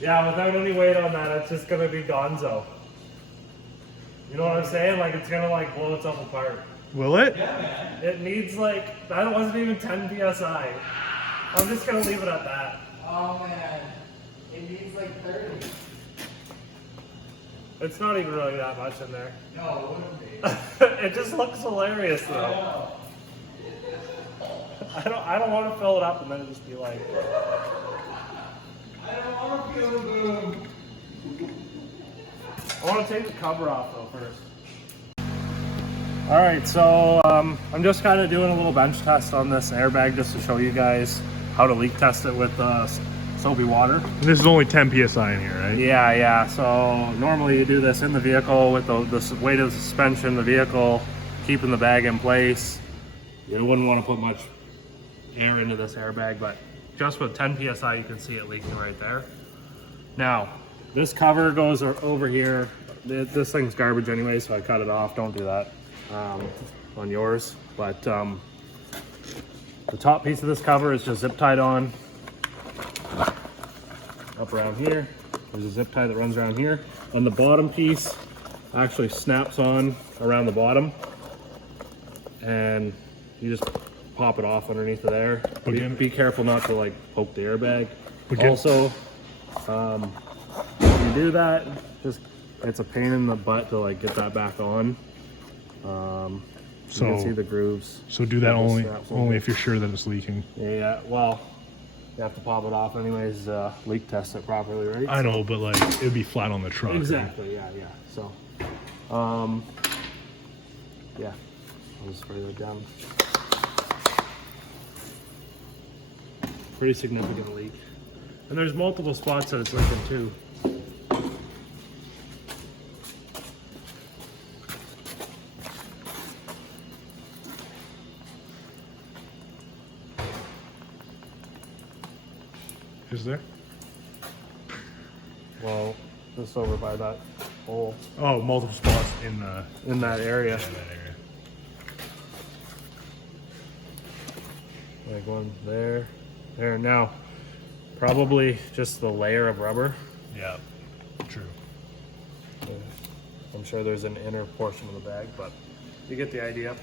Yeah, without any weight on that, it's just gonna be gonzo. You know what I'm saying? Like it's gonna like blow itself apart. Will it? Yeah, man. It needs like, that wasn't even 10 PSI. I'm just gonna leave it at that. Oh man, it needs like 30. It's not even really that much in there. No, it wouldn't be. It just looks hilarious I though. know. I don't want to fill it up and then just be like, I don't want to feel the boom. I want to take the cover off though first. All right, so I'm just kind of doing a little bench test on this airbag just to show you guys how to leak test it with soapy water. And this is only 10 psi in here, right? Yeah. So normally you do this in the vehicle with the weight of the suspension in the vehicle, keeping the bag in place. You wouldn't want to put much air into this airbag, but just with 10 psi you can see it leaking right there. Now, this cover goes over here. This thing's garbage anyway, so I cut it off. Don't do that on yours. But the top piece of this cover is just zip tied on up around here. There's a zip tie that runs around here. And the bottom piece actually snaps on around the bottom, and you just pop it off underneath of there. Be careful not to like poke the airbag. Also, if you do that, it's a pain in the butt to like get that back on. You can see the grooves. So do that only if you're sure that it's leaking. Yeah, well, you have to pop it off anyways, leak test it properly, right? I know, but like it would be flat on the truck. Exactly, yeah. So, yeah, I'll just spray that down. Pretty significant leak. And there's multiple spots that it's leaking too. Is there? Well, just over by that hole. Oh, multiple spots In that area. that area. Like one there. There. Now, probably just the layer of rubber. Yeah, true. I'm sure there's an inner portion of the bag, but you get the idea.